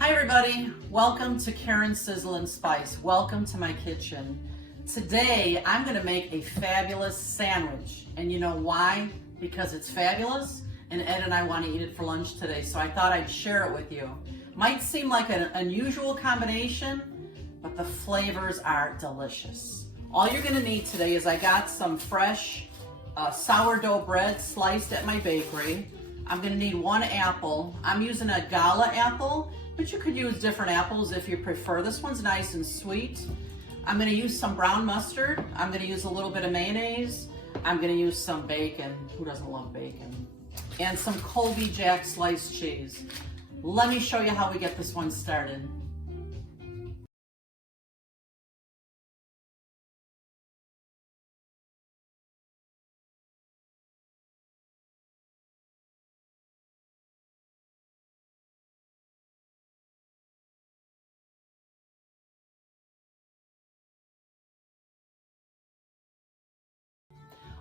Hi everybody, welcome to Karen's Sizzle and Spice. Welcome to my kitchen. Today I'm going to make a fabulous sandwich, and you know why? Because it's fabulous and Ed and I want to eat it for lunch today, so I thought I'd share it with you. Might seem like an unusual combination, but the flavors are delicious. All you're going to need today is I got some fresh sourdough bread sliced at my bakery. I'm going to need 1 apple. I'm using a Gala apple, but you could use different apples if you prefer. This one's nice and sweet. I'm going to use some brown mustard. I'm going to use a little bit of mayonnaise. I'm going to use some bacon. Who doesn't love bacon? And some Colby Jack sliced cheese. Let me show you how we get this one started.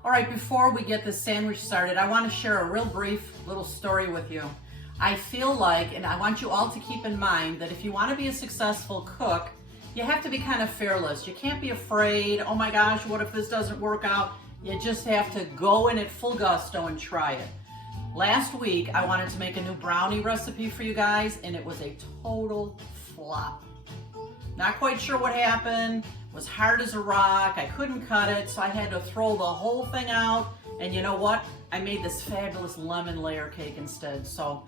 All right, before we get this sandwich started, I want to share a real brief little story with you. I feel like, and I want you all to keep in mind, that if you want to be a successful cook, you have to be kind of fearless. You can't be afraid, oh my gosh, what if this doesn't work out? You just have to go in at full gusto and try it. Last week, I wanted to make a new brownie recipe for you guys, and it was a total flop. Not quite sure what happened. It was hard as a rock. I couldn't cut it, so I had to throw the whole thing out. And you know what? I made this fabulous lemon layer cake instead. So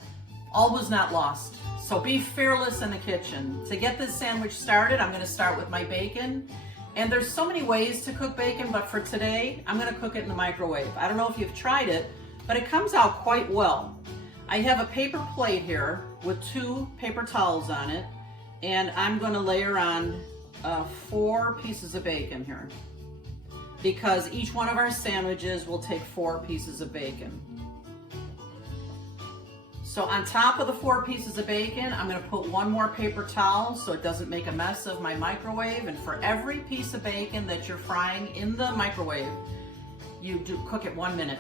all was not lost. So be fearless in the kitchen. To get this sandwich started, I'm going to start with my bacon. And there's so many ways to cook bacon, but for today, I'm going to cook it in the microwave. I don't know if you've tried it, but it comes out quite well. I have a paper plate here with 2 paper towels on it. And I'm going to layer on 4 pieces of bacon here, because each one of our sandwiches will take 4 pieces of bacon. So on top of the 4 pieces of bacon, I'm going to put 1 more paper towel so it doesn't make a mess of my microwave. And for every piece of bacon that you're frying in the microwave, you do cook it 1 minute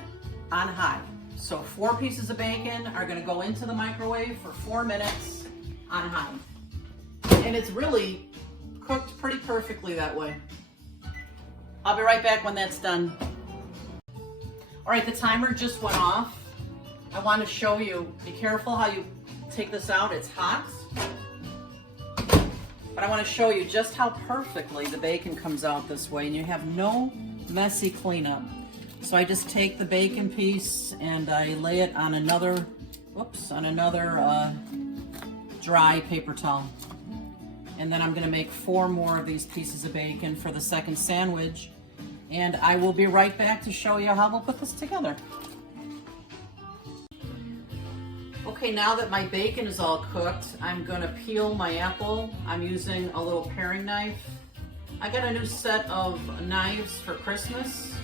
on high. So 4 pieces of bacon are going to go into the microwave for 4 minutes on high. And it's really cooked pretty perfectly that way. I'll be right back when that's done. All right, the timer just went off. I want to show you, be careful how you take this out. It's hot. But I want to show you just how perfectly the bacon comes out this way, and you have no messy cleanup. So I just take the bacon piece and I lay it on another, dry paper towel. And then I'm going to make 4 more of these pieces of bacon for the second sandwich. And I will be right back to show you how we'll put this together. Okay, now that my bacon is all cooked, I'm going to peel my apple. I'm using a little paring knife. I got a new set of knives for Christmas,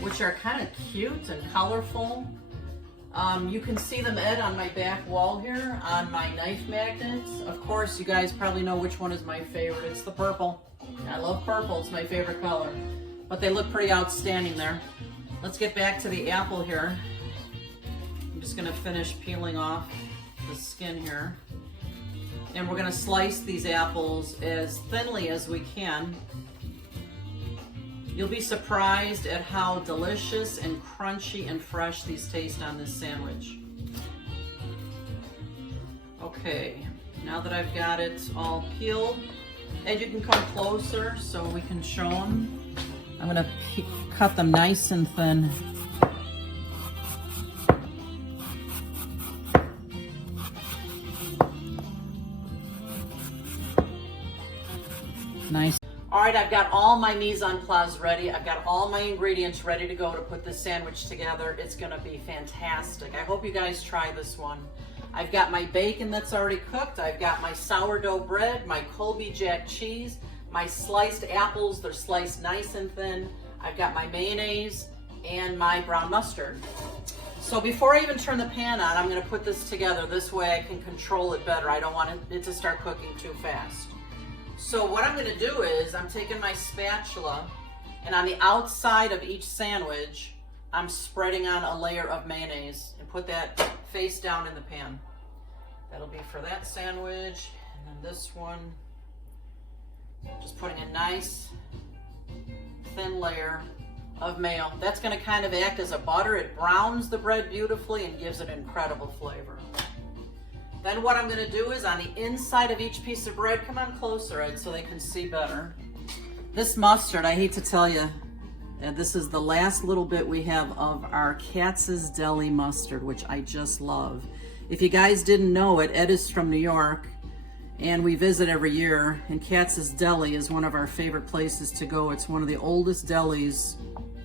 which are kind of cute and colorful. You can see them, Ed, on my back wall here on my knife magnets. Of course, you guys probably know which one is my favorite. It's the purple. I love purple. It's my favorite color. But they look pretty outstanding there. Let's get back to the apple here. I'm just going to finish peeling off the skin here. And we're going to slice these apples as thinly as we can. You'll be surprised at how delicious and crunchy and fresh these taste on this sandwich. Okay, now that I've got it all peeled, and you can come closer so we can show them. I'm gonna cut them nice and thin. Nice. All right, I've got all my mise en place ready. I've got all my ingredients ready to go to put this sandwich together. It's gonna be fantastic. I hope you guys try this one. I've got my bacon that's already cooked. I've got my sourdough bread, my Colby Jack cheese, my sliced apples. They're sliced nice and thin. I've got my mayonnaise and my brown mustard. So before I even turn the pan on, I'm gonna put this together. This way I can control it better. I don't want it to start cooking too fast. So what I'm going to do is I'm taking my spatula, and on the outside of each sandwich, I'm spreading on a layer of mayonnaise and put that face down in the pan. That'll be for that sandwich. And then this one, just putting a nice thin layer of mayo. That's going to kind of act as a butter. It browns the bread beautifully and gives it incredible flavor. Then what I'm going to do is on the inside of each piece of bread, come on closer, Ed, so they can see better. This mustard, I hate to tell you, this is the last little bit we have of our Katz's Deli mustard, which I just love. If you guys didn't know it, Ed is from New York, and we visit every year, and Katz's Deli is one of our favorite places to go. It's one of the oldest delis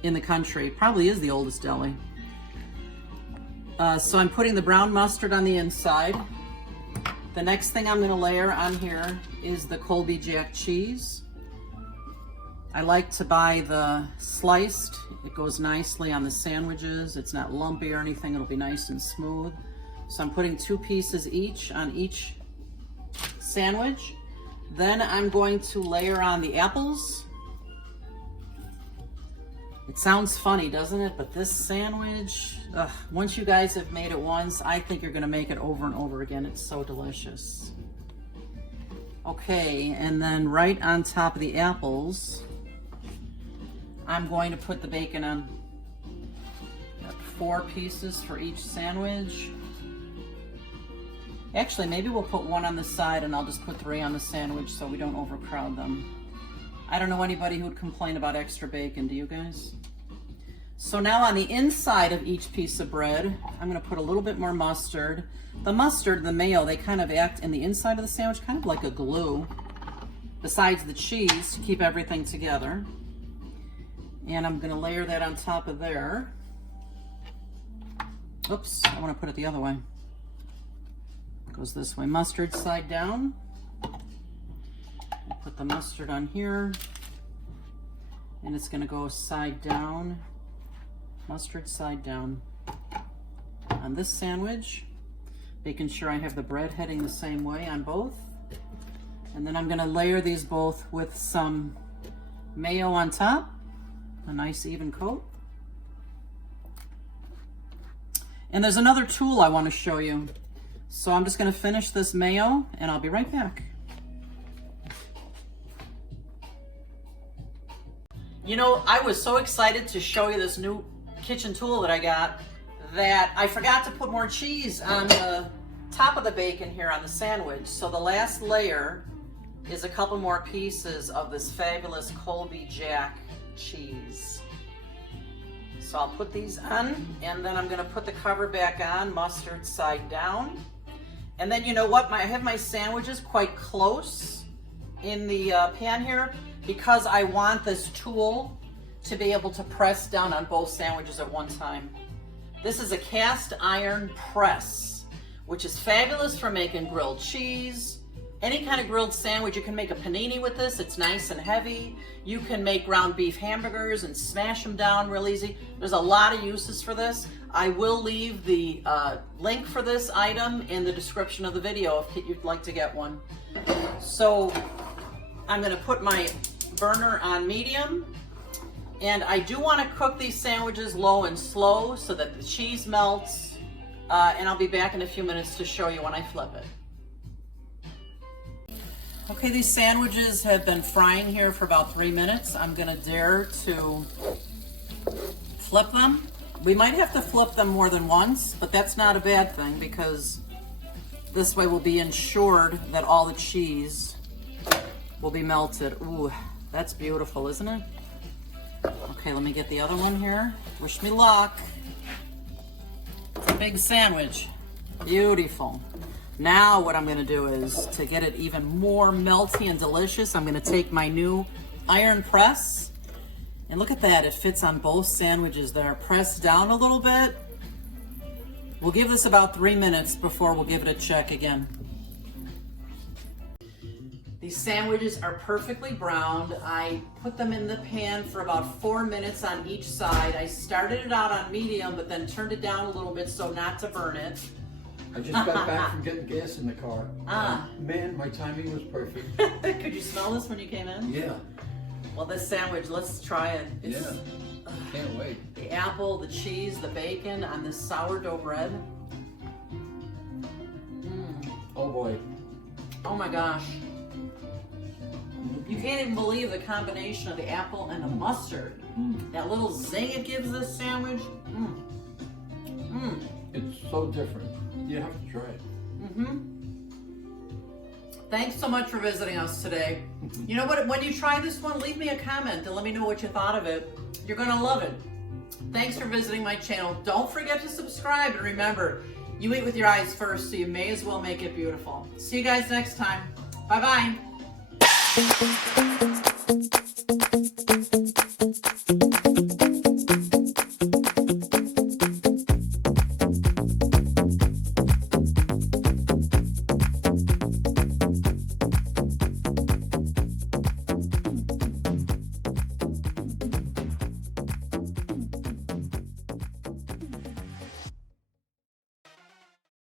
in the country. Probably is the oldest deli. So I'm putting the brown mustard on the inside. The next thing I'm going to layer on here is the Colby Jack cheese. I like to buy the sliced. It goes nicely on the sandwiches. It's not lumpy or anything. It'll be nice and smooth. So I'm putting 2 pieces each on each sandwich. Then I'm going to layer on the apples. It sounds funny, doesn't it? But this sandwich, once you guys have made it once, I think you're gonna make it over and over again. It's so delicious. Okay, and then right on top of the apples, I'm going to put the bacon on. Got 4 pieces for each sandwich. Actually, maybe we'll put 1 on the side and I'll just put 3 on the sandwich so we don't overcrowd them. I don't know anybody who would complain about extra bacon, do you guys? So now on the inside of each piece of bread, I'm gonna put a little bit more mustard. The mustard, the mayo, they kind of act in the inside of the sandwich, kind of like a glue, besides the cheese to keep everything together. And I'm gonna layer that on top of there. Oops, I wanna put it the other way. It goes this way, mustard side down. Put the mustard on here, and it's going to go side down, mustard side down on this sandwich, making sure I have the bread heading the same way on both. And then I'm going to layer these both with some mayo on top, a nice even coat. And there's another tool I want to show you. So I'm just going to finish this mayo, and I'll be right back. You know, I was so excited to show you this new kitchen tool that I got that I forgot to put more cheese on the top of the bacon here on the sandwich. So the last layer is a couple more pieces of this fabulous Colby Jack cheese. So I'll put these on, and then I'm gonna put the cover back on, mustard side down. And then you know what, I have my sandwiches quite close in the pan here, because I want this tool to be able to press down on both sandwiches at one time. This is a cast iron press, which is fabulous for making grilled cheese, any kind of grilled sandwich. You can make a panini with this, it's nice and heavy. You can make ground beef hamburgers and smash them down real easy. There's a lot of uses for this. I will leave the link for this item in the description of the video if you'd like to get one. So I'm gonna put my burner on medium, and I do want to cook these sandwiches low and slow so that the cheese melts, and I'll be back in a few minutes to show you when I flip it. Okay, these sandwiches have been frying here for about 3 minutes. I'm gonna dare to flip them. We might have to flip them more than once, but that's not a bad thing, because this way we'll be ensured that all the cheese will be melted. Ooh, that's beautiful, isn't it? Okay, let me get the other one here. Wish me luck. It's a big sandwich. Beautiful. Now what I'm gonna do is, to get it even more melty and delicious, I'm gonna take my new iron press, and look at that, it fits on both sandwiches there. Press down a little bit. We'll give this about 3 minutes before we'll give it a check again. These sandwiches are perfectly browned. I put them in the pan for about 4 minutes on each side. I started it out on medium, but then turned it down a little bit so not to burn it. I just got back from getting gas in the car. Man, my timing was perfect. Could you smell this when you came in? Yeah. Well, this sandwich, let's try it. Yeah. Can't wait. The apple, the cheese, the bacon on this sourdough bread. Oh boy. Oh my gosh. You can't even believe the combination of the apple and the mustard. That little zing it gives this sandwich. It's so different. You have to try it. Thanks so much for visiting us today. You know what? When you try this one, leave me a comment and let me know what you thought of it. You're gonna love it. Thanks for visiting my channel. Don't forget to subscribe, and remember, you eat with your eyes first, so you may as well make it beautiful. See you guys next time. Bye-bye.